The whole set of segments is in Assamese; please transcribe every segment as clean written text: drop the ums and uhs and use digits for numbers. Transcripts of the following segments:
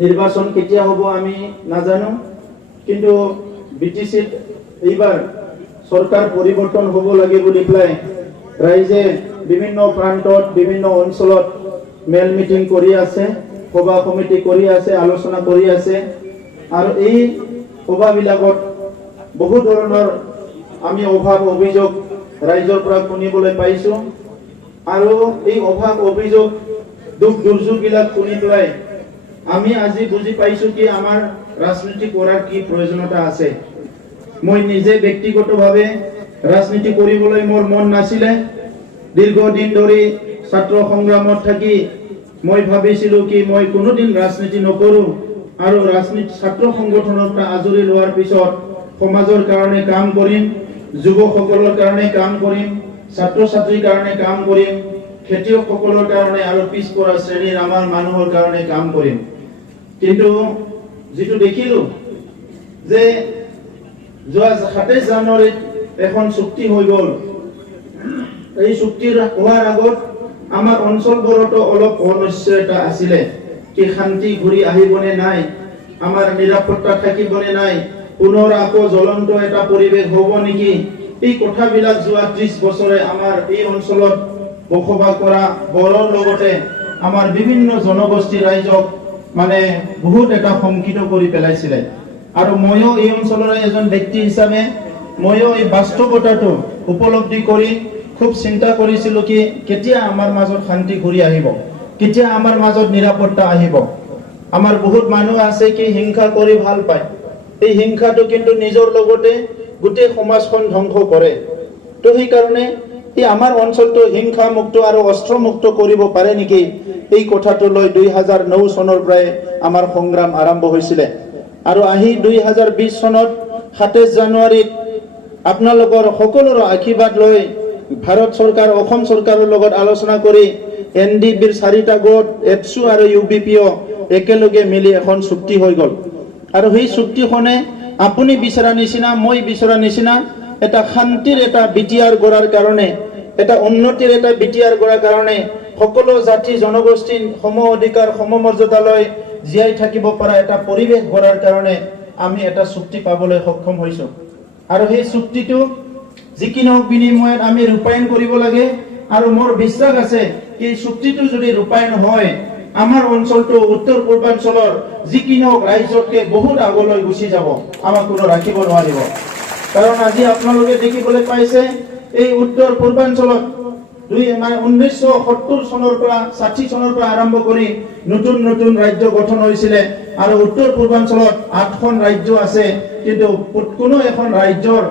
নির্বাচন কেতিয়া হব আমি নাজানো, কিন্তু বিটিসিত এইবার সরকার পরিবর্তন হব লাগে বলি পেলাই রাইজে বিভিন্ন প্রান্তত বিভিন্ন অঞ্চলত মেল মিটিং কৰি আছে, সভা কমিটি কৰি আছে, আলোচনা কৰি আছে। আৰু এই সভাবিলাকত বহু ধৰণৰ আমি অভাৱ অভিযোগ ৰাইজৰ পৰা শুনিবলৈ পাইছো। আৰু এই অভাৱ অভিযোগ দুখ দুৰ্যোগবিলাক শুনি পেলাই আমি আজি বুজি পাইছো কি আমাৰ ৰাজনীতি কৰাৰ কি প্ৰয়োজনীয়তা আছে। মই নিজে ব্যক্তিগতভাৱে ৰাজনীতি কৰিবলৈ মোৰ মন নাছিলে। দীৰ্ঘদিন ধৰি ছাত্ৰ সংগ্ৰামত থাকি মই ভাবিছিলো কি মই কোনোদিন ৰাজনীতি নকৰো আৰু ৰাজনীতি ছাত্ৰ সংগঠনৰ পৰা আজৰি লোৱাৰ পিছত সমাজৰ কাৰণে কাম কৰিম, যুৱকসকলৰ কাৰণে কাম কৰিম, ছাত্ৰ ছাত্ৰীৰ কাৰণে কাম কৰিম, খেতিয়কসকলৰ কাৰণে আৰু পিছপৰা শ্ৰেণীৰ আমাৰ মানুহৰ কাৰণে কাম কৰিম। কিন্তু যেটো দেখিলো যে যোৱা 27 জানুৱাৰীত এখন চুক্তি হৈ গ'ল। এই চুক্তিৰ হোৱাৰ আগত আমাৰ অঞ্চলবোৰতো অলপ অনিশ্চয়তা আছিলে কি শান্তি ঘূৰি আহিবনে নাই, আমাৰ নিৰাপত্তা থাকিবনে নাই, পুনৰ আকৌ জ্বলন্ত এটা পৰিৱেশ হ'ব নেকি। এই কথাবিলাক যোৱা 30 বছৰে আমাৰ এই অঞ্চলত বসবাস কৰা বড়োৰ লগতে আমাৰ বিভিন্ন জনগোষ্ঠী ৰাইজক মানে বহুত এটা শংকিত কৰি পেলাইছিলে। আৰু ময়ো এই অঞ্চলৰ এজন ব্যক্তি হিচাপে ময়ো এই বাস্তৱতাটো উপলব্ধি কৰি খুব চিন্তা কৰিছিলো কি কেতিয়া আমাৰ মাজত শান্তি ঘূৰি আহিব, কেতিয়া আমাৰ মাজত নিৰাপত্তা আহিব। আমাৰ বহুত মানুহ আছে কি হিংসা কৰি ভাল পায়। এই হিংসাটো কিন্তু নিজৰ লগতে গোটেই সমাজখন ধ্বংস কৰে। তো সেই কাৰণে এই আমাৰ অঞ্চলটো হিংসা মুক্ত আৰু অস্ত্ৰ মুক্ত কৰিব পাৰে নেকি, এই কথাটো লৈ 2009 চনৰ পৰাই আমাৰ সংগ্ৰাম আৰম্ভ হৈছিলে। আৰু আহি 2020 চনত 27 জানুৱাৰীত আপোনালোকৰ সকলোৰে আশীৰ্বাদ লৈ ভাৰত চৰকাৰ অসম চৰকাৰৰ লগত আলোচনা কৰি এনডিবিৰ 4টা গোট এপছু আৰু ইউবিপিও একেলগে মিলি এখন চুক্তি হৈ গ'ল। আৰু সেই চুক্তিখনে আপুনি বিচৰা নিচিনা মই বিচৰা নিচিনা এটা শান্তিৰ এটা বিটিআৰ গঢ়াৰ কাৰণে, এটা উন্নতিৰ এটা বিটিআৰ গঢ়াৰ কাৰণে সকলো জাতি জনগোষ্ঠীৰ সম অধিকাৰ সমমৰ্যাদালৈ জীয়াই থাকিব পৰা এটা পৰিৱেশ গঢ়াৰ কাৰণে আমি এটা চুক্তি পাবলৈ সক্ষম হৈছো। আৰু সেই চুক্তিটো যিকোনো বিনিময়ত আমি ৰূপায়ণ কৰিব লাগে। আৰু মোৰ বিশ্বাস আছে এই চুক্তিটো যদি ৰূপায়ণ হয় আমাৰ অঞ্চলটো উত্তৰ পূৰ্বাঞ্চলৰ যিকোনো ৰাজ্যতকে বহুত আগলৈ গুচি যাব, আমাক কোনো ৰাখিব নোৱাৰিব। কাৰণ আজি আপোনালোকে দেখিবলৈ পাইছে এই উত্তৰ পূৰ্বাঞ্চলত 1970 চনৰ পৰা 60 চনৰ পৰা আৰম্ভ কৰি নতুন নতুন ৰাজ্য গঠন হৈছিলে। আৰু উত্তৰ পূৰ্বাঞ্চলত 8খন ৰাজ্য আছে, কিন্তু কোনো এখন ৰাজ্যৰ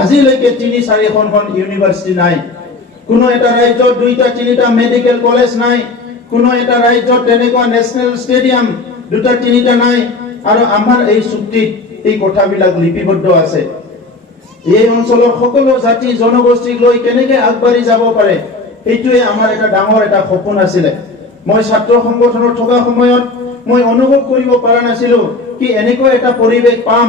আজিলৈকে 3-4খন ইউনিভাৰ্চিটি নাই। কোনো এটা ৰাজ্যত 2-3টা মেডিকেল কলেজ নাই। কোনো এটা ৰাজ্যত তেনেকুৱা নেশ্যনেল ষ্টেডিয়াম 2-3টা নাই। আৰু আমাৰ এই চুক্তিত এই কথাবিলাক লিপিবদ্ধ আছে। এই অঞ্চলৰ সকলো জাতি জনগোষ্ঠীক লৈ কেনেকৈ আগবাঢ়ি যাব পাৰে, এইটোৱে আমাৰ এটা ডাঙৰ এটা সপোন আছিলে। মই ছাত্ৰ সংগঠনত থকা সময়ত মই অনুভৱ কৰিব পৰা নাছিলো কি এনেকুৱা এটা পৰিৱেশ পাম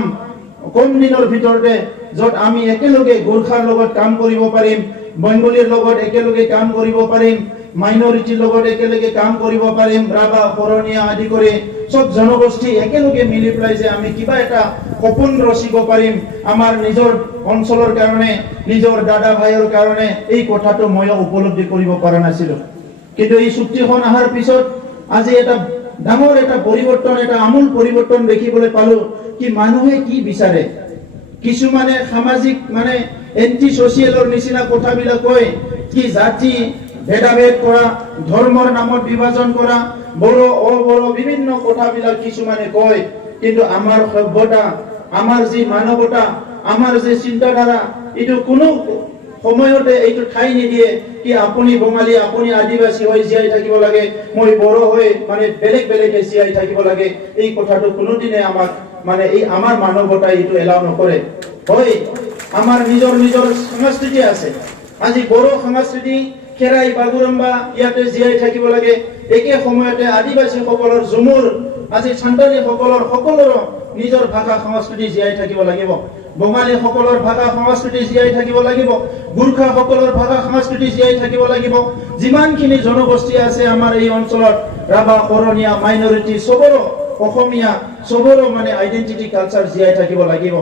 কম দিনৰ ভিতৰতে য'ত আমি একেলগে গোৰ্খাৰ লগত কাম কৰিব পাৰিম, বেংগলীৰ লগত একেলগে কাম কৰিব পাৰিম, মাইনৰিটিৰ লগত একেলগে কাম কৰিব পাৰিম, ৰাভা শৰণীয়া আদি কৰি সব জনগোষ্ঠী একেলগে মিলি পেলাই যে আমি কিবা এটা সপোন ৰচিব পাৰিম আমাৰ নিজৰ অঞ্চলৰ কাৰণে, নিজৰ দাদা ভাইৰ কাৰণে, এই কথাটো মই উপলব্ধি কৰিব পৰা নাছিলো। কিন্তু এই চুক্তিখন অহাৰ পিছত আজি এটা ডাঙৰ এটা পৰিৱৰ্তন, এটা আমূল পৰিৱৰ্তন দেখিবলৈ পালো কি মানুহে কি বিচাৰে। কিছুমানে সামাজিক মানে এন্টি সোশিয়েলৰ নিচিনা কথাবিলাক কয় কি জাতি ভেদাভেদ কৰা, ধৰ্মৰ নামত বিভাজন কৰা, বড় অবড় বিভিন্ন কথাবিলাক কিছুমানে কয়। কিন্তু আমাৰ সভ্যতা, আমাৰ যি মানৱতা, আমাৰ যে চিন্তাধাৰা, এইটো কোনো সময়তে এইটো ঠাই নিদিয়ে কি আপুনি বঙালী, আপুনি আদিবাসী হৈ জীয়াই থাকিব লাগে, মই বড় হৈ মানে বেলেগ বেলেগে জীয়াই থাকিব লাগে। এই কথাটো কোনোদিনে আমাক মানে এই আমাৰ মানৱতাই এইটো এলাও নকৰে। হয়, আমাৰ নিজৰ নিজৰ সংস্কৃতি আছে। আজি বড়ো সংস্কৃতি খেৰাই বাগুৰুম্বা ইয়াতে জীয়াই থাকিব লাগে। একে সময়তে আদিবাসীসকলৰ ঝুমুৰ আজি সান্তালী সকলৰ সকলোৰে নিজৰ ভাষা সংস্কৃতি জীয়াই থাকিব লাগিব বঙালী সকলৰ ভাষা সংস্কৃতি জীয়াই থাকিব লাগিব গুৰখা সকলৰ ভাষা সংস্কৃতি জীয়াই থাকিব লাগিব যিমানখিনি জনগোষ্ঠী আছে আমাৰ এই অঞ্চলত ৰাভা কৰণীয়া মাইনৰিটি সবৰো অসমীয়া সবৰো মানে আইডেন্টিটি কালচাৰ জীয়াই থাকিব লাগিব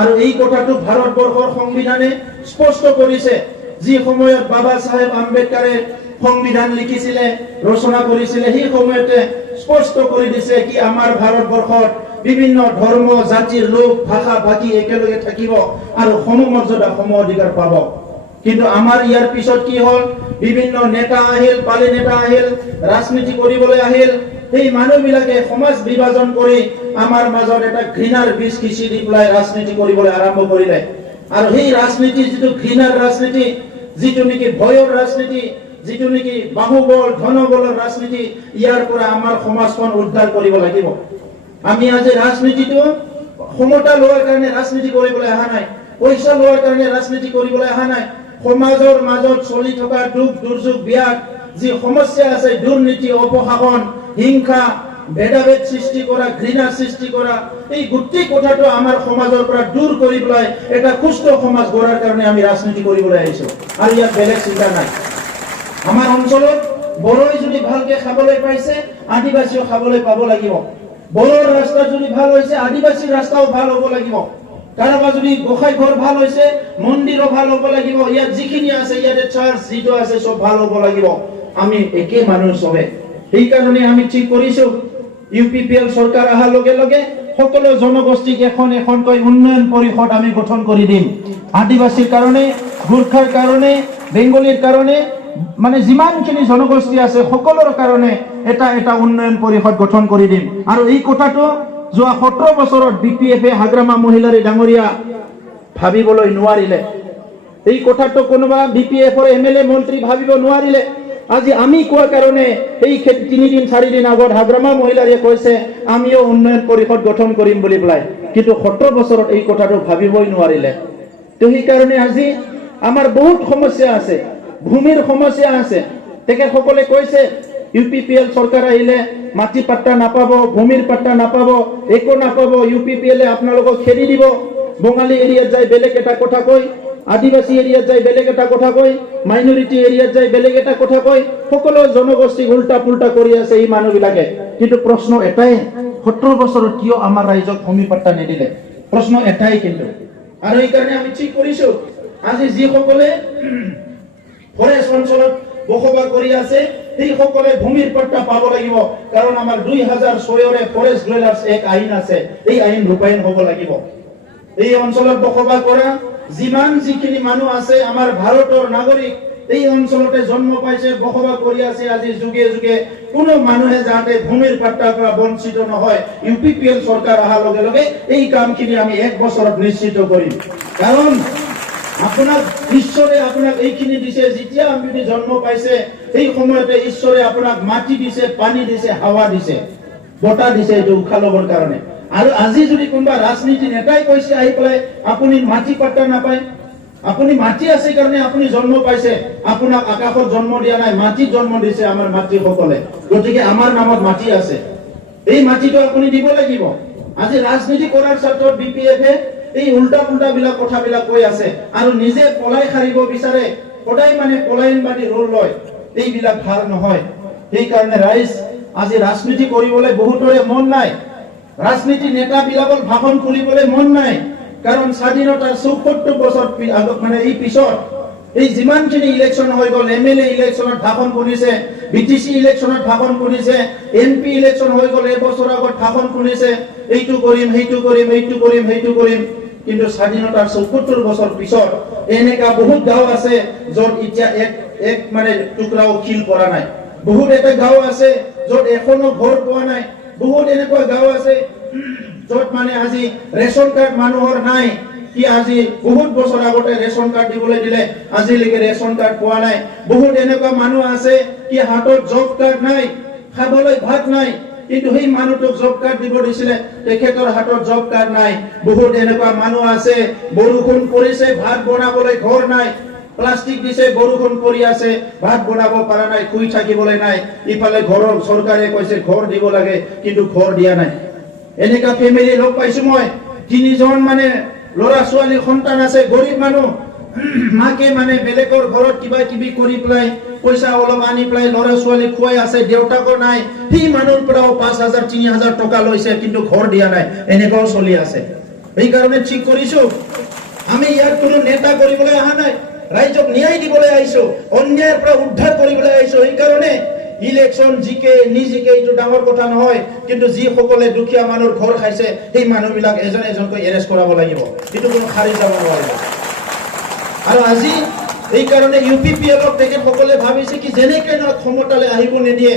আৰু এই কথাটো ভাৰতবৰ্ষৰ সংবিধানে স্পষ্ট কৰিছে যি সময়ত বাবা সাহেব আম্বেদকাৰে সংবিধান লিখিছিলে ৰচনা কৰিছিলে সেই সময়তে স্পষ্ট কৰি দিছে কি আমাৰ ভাৰতবৰ্ষত বিভিন্ন ধৰ্ম জাতিৰ লোক ভাষা ভাষী একেলগে থাকিব আৰু সমমৰ্যাদা সম অধিকাৰ পাব কিন্তু আমাৰ ইয়াৰ পিছত কি হ'ল বিভিন্ন নেতা আহিল পালি নেতা আহিল ৰাজনীতি কৰিবলৈ আহিল এই মানুহবিলাকে সমাজ বিভাজন কৰি আমাৰ মাজত এটা ঘৃণাৰ বীজ সিঁচি দি পেলাই ৰাজনীতি কৰিবলৈ আৰম্ভ কৰিলে আৰু সেই ৰাজনীতি যিটো ঘৃণাৰ ৰাজনীতি যিটো নেকি ভয়ৰ ৰাজনীতি যিটো নেকি বাহুবল ধনবলৰ ৰাজনীতি ইয়াৰ পৰা আমাৰ সমাজখন উদ্ধাৰ কৰিব লাগিব আমি আজি ৰাজনীতিটো ক্ষমতা লোৱাৰ কাৰণে ৰাজনীতি কৰিবলৈ অহা নাই পইচা লোৱাৰ কাৰণে ৰাজনীতি কৰিবলৈ অহা নাই সমাজৰ মাজত চলি থকা দুখ দুৰ্যোগ ব্যাধ যি সমস্যা আছে দুৰ্নীতি অপশাসন হিংসা ভেদাভেদ সৃষ্টি কৰা ঘৃণা সৃষ্টি কৰা এই গোটেই কথাটো আমাৰ সমাজৰ পৰা দূৰ কৰি পেলাই এটা সুস্থ সমাজ গঢ়াৰ কাৰণে আমি ৰাজনীতি কৰিবলৈ আহিছো আৰু ইয়াত বেলেগ চিন্তা নাই আমাৰ অঞ্চলত বড়োই যদি ভালকে খাবলৈ পাইছে আদিবাসীও খাবলৈ পাব লাগিব বড়োৰ ৰাস্তা যদি ভাল হৈছে আদিবাসীৰ ৰাস্তাও ভাল হ'ব লাগিব কাৰোবাৰ যদি গোসাই ঘৰ ভাল হৈছে মন্দিৰো ভাল হ'ব লাগিব ইয়াত যিখিনি আছে ইয়াতে চাৰ্চ যিটো আছে সব ভাল হ'ব লাগিব আমি একে মানুহ সবে এই কাৰণে আমি ঠিক কৰিছো ইউপিপিএল চৰকাৰ অহাৰ লগে লগে সকলো জনগোষ্ঠীক এখন এখনকৈ উন্নয়ন পৰিষদ আমি গঠন কৰি দিম আদিবাসীৰ কাৰণে গুৰখাৰ কাৰণে বেংগলীৰ কাৰণে মানে যিমানখিনি জনগোষ্ঠী আছে সকলোৰ কাৰণে এটা এটা উন্নয়ন পৰিষদ গঠন কৰি দিম আৰু এই কথাটো যোৱা 17 বছৰত বিপিএফে হাগ্ৰামা মহিলাৰী ডাঙৰীয়া ভাবিবলৈ নোৱাৰিলে এই কথাটো কোনোবা বিপিএফৰ এমএলএ মন্ত্ৰী ভাবিব নোৱাৰিলে আজি আমি কোৱা কাৰণে এই 3 দিন 4 দিন আগত হাগ্ৰামা মহিলাৰীয়ে কৈছে আমিও উন্নয়ন পৰিষদ গঠন কৰিম বুলি বলাই কিন্তু 17 বছৰত এই কথাটো ভাবিবই নোৱাৰিলে তো এই কাৰণে আজি আমাৰ বহুত সমস্যা আছে ভূমিৰ সমস্যা আছে তেখেতসকলে কৈছে ইউপিপিএল চৰকাৰ আহিলে মাটি পাট্টা নাপাব ভূমিৰ পাট্টা নাপাব একো নাপাব ইউপিপিএলে আপোনালোকক খেদি দিব বঙালী এৰিয়াত যাই বেলেগ এটা কথা কয় আদিবাসী এৰিয়াত যাই বেলেগ এটা কথা কয় মাইনৰিটি এৰিয়াত যাই বেলেগ এটা কথা কয় সকলো জনগোষ্ঠী উল্টা পুল্টা কৰি আছে এই মানুহবিলাকে কিন্তু প্ৰশ্ন এটাই 17 বছৰত কিয় আমাৰ ৰাইজক ভূমি পাট্টা নিদিলে প্ৰশ্ন এটাই কিন্তু আৰু এই কাৰণে আমি ঠিক কৰিছো আজি যিসকলে ফৰেষ্ট অঞ্চলত বসবাস কৰি আছে সেই সকলে ভূমিৰ পাট্টা পাব লাগিব কাৰণ আমাৰ 2006ৰে ফৰেষ্ট ডুৱেলাৰ্ছ এক আইন আছে এই আইন ৰূপায়ণ হ'ব লাগিব এই অঞ্চলত বসবাস কৰা যিমান যিখিনি মানুহ আছে আমাৰ ভাৰতৰ নাগৰিক এই অঞ্চলতে জন্ম পাইছে বসবাস কৰি আছে আজি যুগে যুগে কোনো মানুহে যাতে ভূমিৰ পাট্টাৰ পৰা বঞ্চিত নহয় ইউপিপিএল চৰকাৰ অহাৰ লগে লগে এই কামখিনি আমি 1 বছৰত নিশ্চিত কৰিম কাৰণ আপোনাক ঈশ্বৰে আপোনাক এইখিনি দিছে যেতিয়া আপুনি জন্ম পাইছে এই সময়তে ঈশ্বৰে আপোনাক মাটি দিছে পানী দিছে হাৱা দিছে বতাহ দিছে এইটো উশাহ ল'বৰ কাৰণে আৰু আজি যদি কোনোবা ৰাজনীতি নেতাই কৈছে আহি পেলাই আপুনি মাটি পাট্টা নাপায় আপুনি মাটি আছে কাৰণে আপুনি জন্ম পাইছে আপোনাক আকাশত জন্ম দিয়া নাই মাটিত জন্ম দিছে আমাৰ মাতৃসকলে গতিকে আমাৰ নামত মাটি আছে এই মাটিটো আপুনি দিব লাগিব আজি ৰাজনীতি কৰাৰ ক্ষেত্ৰত বিপিএফে এই উল্টা পুল্টা বিলাক কথাবিলাক কৈ আছে আৰু নিজে পলাই খাৰিব বিচাৰে সদায় মানে পলায়নবাদী ৰোল লয় এইবিলাক ভাল নহয় সেই কাৰণে ৰাইজ আজি ৰাজনীতি কৰিবলৈ বহুতৰে মন নাই ৰাজনীতি নেতা বিলাকৰ ভাষণ খুলিবলৈ মন নাই কাৰণ স্বাধীনতাৰ ৭৪ বছৰ আগত মানে এই পিছত এই যিমানখিনি ইলেকশ্যন হৈ গ'ল এমএলএ ইলেকশ্যনত ভাষণ শুনিছে বিটিসি ইলেকশ্যনত ভাষণ শুনিছে এমপি ইলেকশ্যন হৈ গ'ল এবছৰ আগত ভাষণ শুনিছে এইটো কৰিম সেইটো কৰিম এইটো কৰিম সেইটো কৰিম কিন্তু স্বাধীনতাৰ ৭৪ বছৰ পিছত এনেকা বহুত গাঁও আছে য'ত এতিয়া এক মানে টুকুৰাও শিল পৰা নাই বহুত এটা গাঁও আছে য'ত এখনো ঘৰ পোৱা নাই বহুত এনেকুৱা গাঁও আছে য'ত মানে আজি ৰেচন কাৰ্ড মানুহৰ নাই কি আজি বহুত বছৰ আগতে ৰেচন কাৰ্ড দিবলৈ দিলে আজিলৈকে ৰেচন কাৰ্ড পোৱা নাই বহুত এনেকুৱা মানুহ আছে কি হাতত জব কাৰ্ড নাই খাবলৈ ভাত নাই কিন্তু সেই মানুহটোক জব কাৰ্ড দিব দিছিলে তেখেতৰ হাতত জব কাৰ্ড নাই বহুত এনেকুৱা মানুহ আছে বৰষুণ পৰিছে ভাত বনাবলৈ ঘৰ নাই প্লাষ্টিক দিছে, বৰষুণ পৰি আছে, ভাত বনাব পৰা নাই, শুই থাকিবলৈ নাই, ইফালে ঘৰৰ চৰকাৰে কৈছে ঘৰ দিব লাগে, কিন্তু ঘৰ দিয়া নাই। এনেকা ফেমিলি লগ পাইছো মই, 3জন মানে ল'ৰা ছোৱালী সন্তান আছে, গৰীব মানুহ, মাকে মানে বেলেগৰ ঘৰত কিবা কিবি কৰি পেলাই পইচা অলপ আনি পেলাই ল'ৰা ছোৱালী খুৱাই আছে, দেউতাকো নাই, সেই মানুহৰ পৰাও 5,000 3,000 টকা লৈছে, কিন্তু ঘৰ দিয়া নাই, এনেকুৱাও চলি আছে। সেইকাৰণে ঠিক কৰিছো, আমি ইয়াত কোনো নেতা কৰিবলৈ অহা নাই, ৰাইজক ন্যায় দিবলৈ আহিছো, অন্যায়ৰ পৰা উদ্ধাৰ কৰিবলৈ আহিছো। সেইকাৰণে ইলেকশ্যন জিকে নিজিকে এইটো ডাঙৰ কথা নহয়, কিন্তু যিসকলে দুখীয়া মানুহৰ ঘৰ খাইছে সেই মানুহবিলাক এজন এজনকৈ এৰেষ্ট কৰাব লাগিব, এইটো কোনো খাৰি যাব নোৱাৰিব। আৰু আজি এইকাৰণে UPPLক তেখেতসকলে ভাবিছে কি যেনেকে নহয় ক্ষমতালৈ আহিব নিদিয়ে,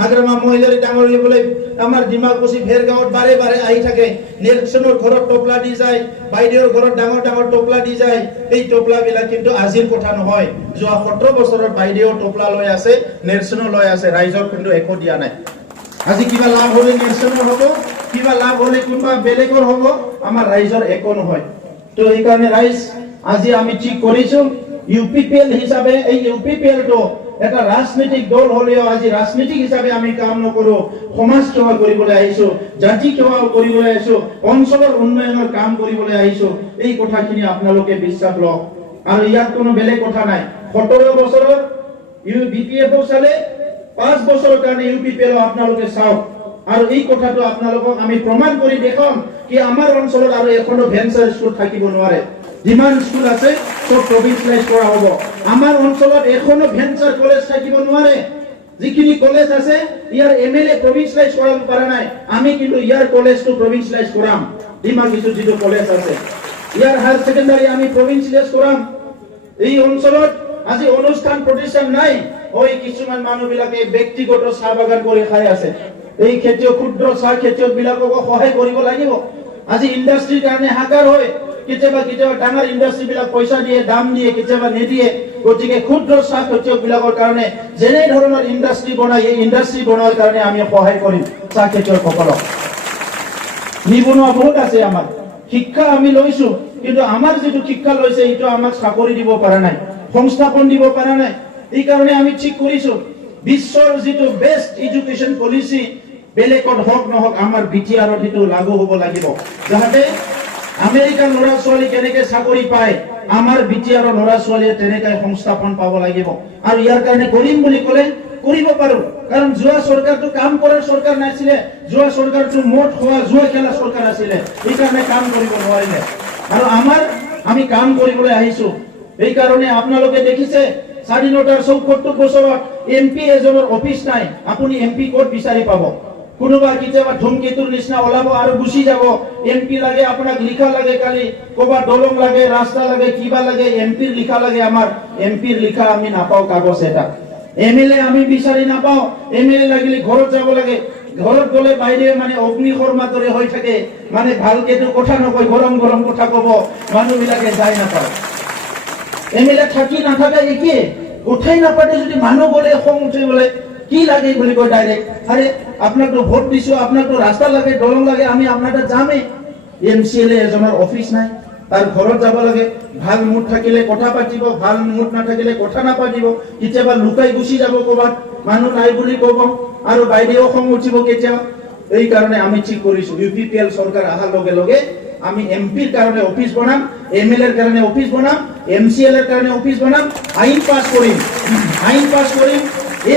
হাগ্ৰামা মহিলাৰ ডাঙৰ হ'বলৈ আমাৰ ডিমাকুচি ভেৰগাঁৱত বাৰে বাৰে আহি থাকে, নেলচনৰ ঘৰত টোপলা দি যায়, বাইদেউৰ ঘৰত ডাঙৰ ডাঙৰ টোপলা দি যায়। এই টোপলাবিলাক কিন্তু আজিৰ কথা নহয়, যোৱা 17 বছৰত বাইদেউ টোপলা লৈ আছে, নেলচনো লৈ আছে, ৰাইজক কিন্তু একো দিয়া নাই। আজি কিবা লাভ হ'লে নেলচনৰ হ'ব, কিবা লাভ হ'লে কোনোবা বেলেগৰ হ'ব, আমাৰ ৰাইজৰ একো নহয়। তো সেইকাৰণে ৰাইজ আজি আমি ঠিক কৰিছো, UPPL হিচাপে এই UPPLটো এটা ৰাজনৈতিক দল হলেও আজি ৰাজনৈতিক হিচাপে আমি কাম নকৰো, সমাজ সেৱা কৰিবলৈ আহিছো, জাতি সেৱা কৰিবলৈ আহিছো, অঞ্চলৰ উন্নয়নৰ কাম কৰিবলৈ আহিছো। এই কথাখিনি আপোনালোকে বিশ্বাস লওক, আৰু ইয়াত কোনো বেলেগ কথা নাই। 17 বছৰৰ BPF চালে 5 বছৰৰ কাৰণে UPPL আপোনালোকে চাওক, আৰু এই কথাটো আপোনালোকক আমি প্ৰমাণ কৰি দেখাম কি আমাৰ অঞ্চলত আৰু এখনো ভেঞ্চাৰ স্কুল থাকিব নোৱাৰে। যিমান স্কুল আছে সব প্ৰভিন্সিয়েলাইজ কৰা হ'ব। আমাৰ অঞ্চলত এখনো ভেঞ্চাৰ কলেজ থাকিব নোৱাৰে। যিখিনি কলেজ আছে ইয়াৰ MLA প্ৰভিন্সিয়েলাইজ কৰাব পৰা নাই, আমি কিন্তু ইয়াৰ কলেজটো প্ৰভিন্সিয়েলাইজ কৰাম। ডিমাকুচিত যিটো কলেজ আছে ইয়াৰ হায়াৰ সেকেন্ডাৰী আমি প্ৰভিন্সিয়েলাইজ কৰাম। এই অঞ্চলত আজি অনুষ্ঠান প্ৰতিষ্ঠান নাই, ওই কিছুমান মানুহবিলাকে ব্যক্তিগত চাহ বাগান কৰি খাই আছে। এই খেতিয়ক, ক্ষুদ্ৰ চাহ খেতিয়ক বিলাকক সহায় কৰিব লাগিব। আজি ইণ্ডাষ্ট্ৰীৰ কাৰণে হাকাৰ হয়, কেতিয়াবা কেতিয়াবা ডাঙৰ ইণ্ডাষ্ট্ৰী বিলাক পইচা দিয়ে, দাম দিয়ে, কেতিয়াবা নিদিয়ে। গতিকে ক্ষুদ্ৰ চাহ খেতিয়ক বিলাকৰ কাৰণে যেনে ধৰণৰ ইণ্ডাষ্ট্ৰী বনাই, এই ইণ্ডাষ্ট্ৰী বনোৱাৰ কাৰণে আমি সহায় কৰিম চাহ খেতিয়কসকলক। নিবনুৱা বহুত আছে আমাৰ, শিক্ষা আমি লৈছো, কিন্তু আমাৰ যিটো শিক্ষা লৈছে এইটো আমাক চাকৰি দিব পৰা নাই, সংস্থাপন দিব পৰা নাই। এই কাৰণে আমি ঠিক কৰিছো, বিশ্বৰ যিটো বেষ্ট এডুকেশ্যন পলিচি বেলেগত হওক নহওক আমাৰ BTR যিটো লাগু হ'ব লাগিব, যাতে আমেৰিকাৰ ল'ৰা ছোৱালী কেনেকে চাকৰি পায়, আমাৰ BTR ল'ৰা ছোৱালীয়ে তেনেকৈ সংস্থাপন পাব লাগিব। আৰু ইয়াৰ কাৰণে কৰিম বুলি ক'লে কৰিব পাৰো, কাৰণ যোৱা চৰকাৰটো কাম কৰাৰ চৰকাৰ নাছিলে, যোৱা চৰকাৰটো মদ খোৱা জুৱা খেলা চৰকাৰ আছিলে, সেইকাৰণে কাম কৰিব নোৱাৰিলে। আৰু আমি কাম কৰিবলৈ আহিছো। এই কাৰণে আপোনালোকে দেখিছে স্বাধীনতাৰ ৭৪ বছৰত MP এজনৰ অফিচ নাই, আপুনি MP ক'ত বিচাৰি পাব? কোনোবা কেতিয়াবা ধুমকেতুৰ নিচিনা ওলাব আৰু গুচি যাব। MP লাগে, আপোনাক লিখা লাগে, কালি ক'ৰবাত দলং লাগে, ৰাস্তা লাগে, কিবা লাগে, MPৰ লিখা লাগে। আমাৰ MPৰ লিখা আমি নাপাওঁ কাগজ এটা। MLA আমি বিচাৰি নাপাওঁ, MLA লাগিলে ঘৰত যাব লাগে। ঘৰত গ'লে বাইদেৱে মানে অগ্নি শৰ্মাৰ দৰে হৈ থাকে, মানে ভালকেতো কথা নকয়, গৰম গৰম কথা ক'ব, মানুহবিলাকে যাই নাপায়। MLA থাকি নাথাকে একে, কথাই নাপাতে যদি মানুহ গ'লে খং উঠে, বোলে কি লাগে বুলি কয় ডাইৰেক্ট। আরে আপনাকে ভোট দিছো, আপনাকে রাস্তা লাগে, দলং লাগে, আমি আপনার যামেই। MCLA এজনের অফিস নাই, তার ঘৰত যাব লাগে, ভাল মুড থাকিলে কথা পাতিব, ভাল মুড নাথাকিলে কথা নাপাতিব, কেতিয়াবা লুকাই গুচি যাব ক'ৰবাত, মানুহ নাই বুলি ক'ব, আৰু বাইদেউ খং উঠিব কেতিয়াবা। এই কাৰণে আমি ঠিক কৰিছো, UPPL চৰকাৰ অহাৰ লগে লগে আমি MPৰ কাৰণে অফিচ বনাম, MLAৰ কাৰণে অফিচ বনাম, MCLৰ কাৰণে অফিচ বনাম, আইন পাছ কৰিম।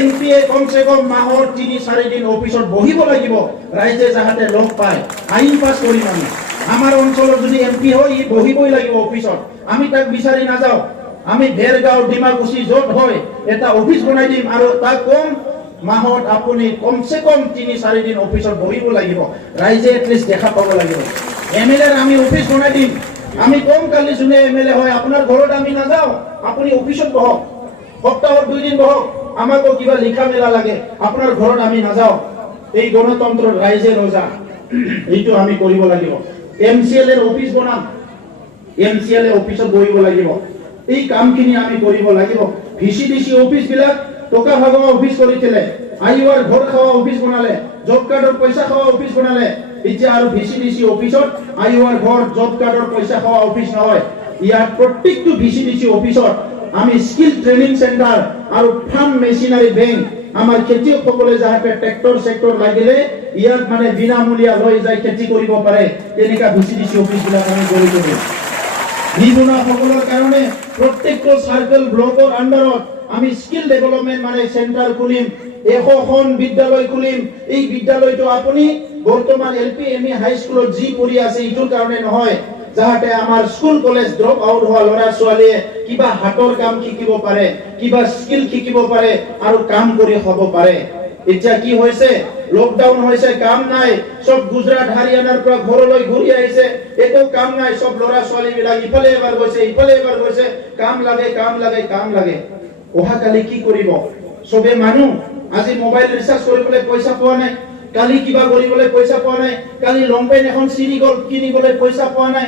MPয়ে কমসে কম মাহৰ 3-4 দিন অফিসত বহিব লাগিব, ৰাইজে যাহাতে লগ পায়। আইন পাছ কৰিম আমি। আমাৰ অঞ্চলত যদি MP হয়, ই বহিবই লাগিব অফিসত, আমি তাক বিচাৰি নাযাওঁ। আমি ভেৰগাঁও, ডিমাকুচি য'ত হয় এটা অফিস বনাই দিম, আৰু তাক কম মাহত আপুনি কমসে কম 3-4 দিন অফিসত বহিব লাগিব, ৰাইজে এটলিষ্ট দেখা পাব লাগিব। MLAৰ আমি অফিস বনাই দিম, আমি কম কালি যোনে MLA হয় আপোনাৰ ঘৰত আমি নাযাওঁ, আপুনি অফিসত বহক, সপ্তাহত 2 দিন বহক, আমাকো কিবা লিখা মেলা লাগে, আপোনাৰ ঘৰত আমি নাযাওঁ। এই গণতন্ত্ৰৰ ৰাইজে ৰজা, এইটো আমি কৰিব লাগিব। MCLৰ অফিস বনাম, MCLA অফিসত বহিব লাগিব, এই কামখিনি আমি কৰিব লাগিব। VCDC অফিস বিলাক টকা ভাগোৱা অফিস কৰিছিলে, IUR ঘৰ খাওয়া অফিস বনালে, জব কাৰ্ডৰ পইচা খাওয়া অফিস বনালে। এতিয়া আৰু VCDC অফিসত IUR ঘৰ, জব কাৰ্ডৰ পইচা খাওয়া অফিস নহয়, ইয়াত প্ৰত্যেকটো VCDC অফিসত আমি স্কিল ট্ৰেইনিং চেণ্টাৰ আৰু ফাৰ্ম মেচিনাৰী বেংক আমাৰ খেতিয়কসকলে যাতে ট্ৰেক্টৰ সেক্টৰ লাগিলে ইয়াত মানে বিনামূলীয়া লৈ যায় খেতি কৰিব পাৰে তেনেকা ভিচিডিসি অফিসবিলাক আমি গঢ়ি তুলিম। নিবনুৱাসকলৰ কাৰণে প্ৰত্যেকটো সাৰ্কেল ব্লকৰ আন্ডাৰত আমি স্কিল ডেভেলপমেন্ট মানে সেন্টাৰ খুলিম, 100খন বিদ্যালয় খুলিম। এই বিদ্যালয়টো আপুনি বৰ্তমান এলপি এমই হাই স্কুলত যি পঢ়ি আছে ইটোৰ কাৰণে নহয়, যাতে আমাৰ স্কুল কলেজ ড্ৰপ আউট হোৱা ল'ৰা ছোৱালীয়ে কিবা হাতৰ কাম শিকিব পাৰে, কিবা স্কিল শিকিব পাৰে আৰু কাম কৰি খাব পাৰে। এতিয়া কি হৈছে, লকডাউন হৈছে, কাম নাই, সব গুজৰাট হাৰিয়ানাৰ পৰা ঘৰলৈ ঘূৰি আহিছে, একো কাম নাই, সব ল'ৰা ছোৱালী বিলাক ইফালে এবাৰ গৈছে ইফালে এবাৰ গৈছে, কাম লাগে কাম লাগে কাম লাগে। অহাকালি কি কৰিব? সবে মানুহ আজি মোবাইল ৰিচাৰ্জ কৰিবলৈ পইচা পোৱা নাই, কালি কিবা কৰিবলৈ পইচা পোৱা নাই, কালি লংপেন এখন চিৰি গল কিনিবলৈ পইচা পোৱা নাই।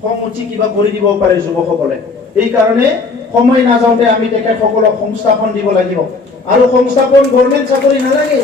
খং উঠি কিবা কৰি দিব পাৰে যুৱকসকলে। এই কাৰণে সময় নাযাওঁতে আমি তেখেতসকলক সংস্থাপন দিব লাগিব। আৰু সংস্থাপন গভৰ্ণমেণ্ট চাকৰি নালাগে।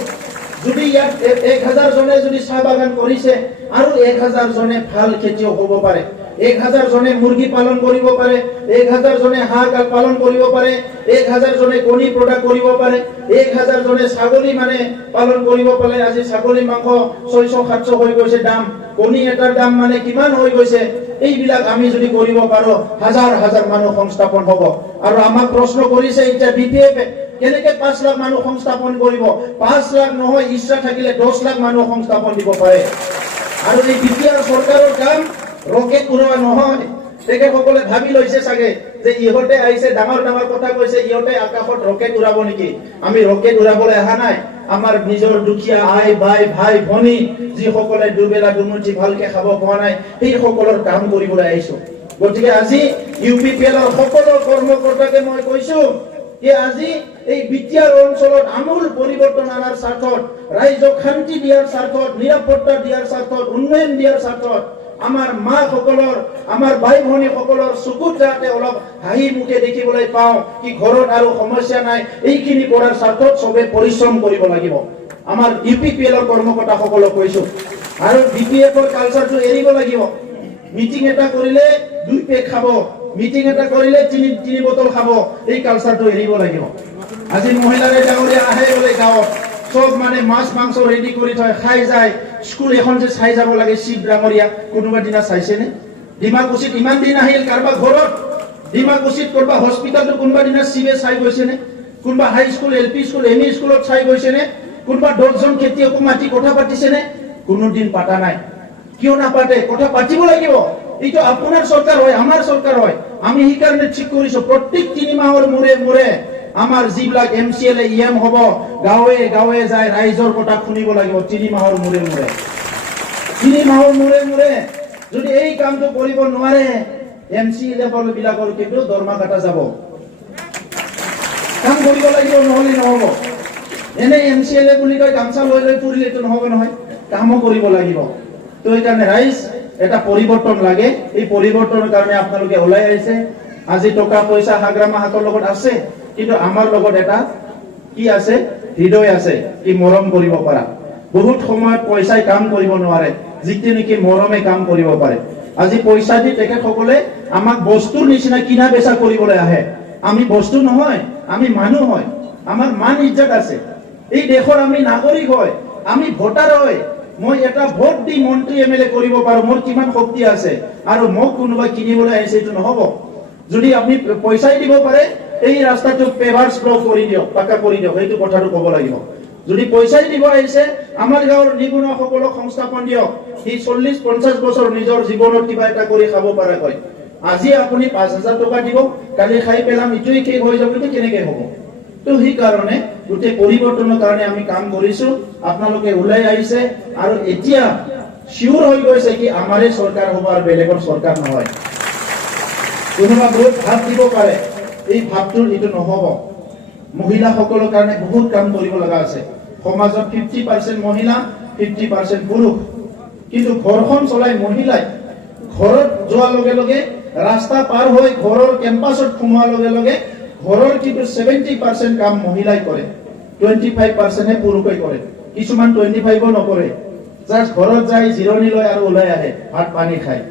যদি ইয়াত 1000 জনে যদি চাহ বাগান কৰিছে আৰু 1000 জনে ভাল খেতিয়ক হ'ব পাৰে, 1000 জনে মুৰ্গী পালন কৰিব পাৰে, 1000 জনে হাঁহ পালন কৰিব পাৰে, 1000 জনে কণী প্ৰডাক্ট কৰিব পাৰে, 1000 জনে ছাগলী মানে পালন কৰিব পাৰে। আজি ছাগলী মাংস 600-700 হৈ গৈছে দাম, কণী এটাৰ দাম মানে কিমান হৈ গৈছে। এইবিলাক আমি যদি কৰিব পাৰো হাজাৰ হাজাৰ মানুহ সংস্থাপন হ'ব। আৰু আমাক প্ৰশ্ন কৰিছে এতিয়া বিপিএফ কেনেকে 5 লাখ মানুহ সংস্থাপন কৰিব? 5 লাখ নহয়, ইচ্ছা থাকিলে 10 লাখ মানুহ সংস্থাপন দিব পাৰে। আৰু এই বিপিআৰ চৰকাৰৰ কাম ৰকেট উৰোৱা নহয়। তেখেতসকলে ভাবি লৈছে চাগে যে ইহঁতে আহিছে ডাঙৰ ডাঙৰ কথা কৈছে, ইহঁতে আকাশত ৰকেট উৰাব নেকি? আমি ৰকেট উৰাবলৈ অহা নাই। আমাৰ নিজৰ দুখীয়া আই বাই ভাই ভনী যিসকলে দুবেলা দুমুঠি ভালকে খাব পোৱা নাই, সেই সকলৰ কাম কৰিবলৈ আহিছো। গতিকে আজি ইউপিপিএলৰ সকলো কৰ্মকৰ্তাকে মই কৈছো যে আজি এই বিটিআৰ অঞ্চলত আমূল পৰিৱৰ্তন অনাৰ স্বাৰ্থত, ৰাইজক শান্তি দিয়াৰ স্বাৰ্থত, নিৰাপত্তা দিয়াৰ স্বাৰ্থত, উন্নয়ন দিয়াৰ স্বাৰ্থত আমাৰ মা সকলৰ, আমাৰ ভাই ভনী সকলৰ চকুত যাতে অলপ হাঁহি মুখে দেখিবলৈ পাওঁ কি ঘৰত আৰু সমস্যা নাই, এইখিনি কৰাৰ স্বাৰ্থত সবে পৰিশ্ৰম কৰিব লাগিব। আমাৰ ইউপিপিএলৰ কৰ্মকৰ্তা সকলক কৈছো। আৰু বিপিএফৰ কালচাৰটো এৰিব লাগিব। মিটিং এটা কৰিলে 2 পেক খাব, মিটিং এটা কৰিলে 3 বটল খাব, এই কালচাৰটো এৰিব লাগিব। আজি মহিলাৰে ডাঙৰীয়া আহে বোলে গাঁৱত, সব মানে মাছ মাংস ৰেডি কৰি থয়, খাই যায়। স্কুল এখন যে চাই যাব লাগে শিৱ ডাঙৰীয়া, কোনোবা দিনা চাইছেনে? ডিমাকুছিত ইমান দিন আহিল কাৰোবাৰ ঘৰত, ডিমাকুছিত কৰবা হস্পিটালটো কোনোবা দিনা শিৱে চাই গৈছেনে? কোনোবা হাই স্কুল এলপি স্কুল এমই স্কুলত চাই গৈছেনে? কোনোবা 10 জন খেতিয়কো মাতি কথা পাতিছেনে? কোনোদিন পাতা নাই। কিয় নাপাতে? কথা পাতিব লাগিব। এইটো আপোনাৰ চৰকাৰ হয়, আমাৰ চৰকাৰ হয়। আমি সেইকাৰণে ঠিক কৰিছো প্ৰত্যেক 3 মাহৰ মূৰে মূৰে আমাৰ যিবিলাক এমচিএলএ ইএম হ'ব, গাঁৱে গাঁৱে যায় ৰাইজৰ কথা শুনিব লাগিব। 3 মাহৰ মূৰে মূৰে 3 মাহৰ মূৰে মূৰে যদি এই কামটো কৰিব নোৱাৰে, এমচিএলএ বিলাকৰ কিন্তু দৰমহা কাটা যাব। কাম কৰিব লাগিব, নহলে নহব। এনে এমচিএলএ বুলি কয় গামছা লৈ লৈ ফুৰিলেতো নহব নহয়, কামো কৰিব লাগিব। তো এইকাৰণে ৰাইজ এটা পৰিৱৰ্তন লাগে। এই পৰিৱৰ্তনৰ কাৰণে আপোনালোকে ওলাই আহিছে। আজি টকা পইচা হাগ্ৰা মাহাতৰ লগত আছে, কিন্তু আমাৰ লগত এটা কি আছে? হৃদয় আছে, কি মৰম কৰিব পাৰা। বহুত সময়ত পইচাই কাম কৰিব নোৱাৰে, যিটো নেকি মৰমে কাম কৰিব পাৰে। আজি পইচা দি তেখেতসকলে আমাক বস্তুৰ নিচিনা কিনা বেচা কৰিবলৈ আহে। আমি বস্তু নহয়, আমি মানুহ হয়। আমাৰ মান ইজ্জত আছে। এই দেশৰ আমি নাগৰিক হয়, আমি ভোটাৰ হয়। মই এটা ভোট দি মন্ত্ৰী এমএলএ কৰিব পাৰো, মোৰ কিমান শক্তি আছে। আৰু মোক কোনোবাই কিনিবলৈ আহিছে এইটো নহব। যদি আপুনি পইচাই দিব পাৰে, এই ৰাস্তাটো পেভাৰ্স ব্লক কৰি দিয়ক, পাকা কৰি দিয়ক, এইটো কথাটো ক'ব লাগিব। যদি পইচাই দিব আহিছে, আমাৰ গাঁৱৰ নিবনুৱাসকলক সংস্থাপন দিয়ক। সি 40-50 বছৰ নিজৰ জীৱনত কিবা এটা কৰি খাব পৰাকৈ। আজি আপুনি 5000 টকা দিব, কালি খাই পেলাম, ইটোই শেষ হৈ যাব, এইটো কেনেকে হ'ব? তো সেইকাৰণে গোটেই পৰিৱৰ্তনৰ কাৰণে আমি কাম কৰিছো। আপোনালোকে ওলাই আহিছে আৰু এতিয়া শিউৰ হৈ গৈছে কি আমাৰে চৰকাৰ হ'ব আৰু বেলেগৰ চৰকাৰ নহয়। কোনোবা বহুত ভাৱ দিব পাৰে, এই ভাৱটোৰ এইটো নহব। মহিলাসকলৰ কাৰণে বহুত কাম কৰিব লগা আছে। সমাজত 50% মহিলা, 50% পুৰুষ। কিন্তু ঘৰখন চলাই মহিলাই। ঘৰত যোৱাৰ লগে লগে, ৰাস্তা পাৰ হৈ ঘৰৰ কেম্পাছত সোমোৱাৰ লগে লগে ঘৰৰ কিন্তু 70% কাম মহিলাই কৰে, 25% পুৰুষে কৰে। কিছুমান 25ও নকৰে, জাষ্ট ঘৰত যায় জিৰণি লয় আৰু ওলাই আহে, ভাত পানী খায়।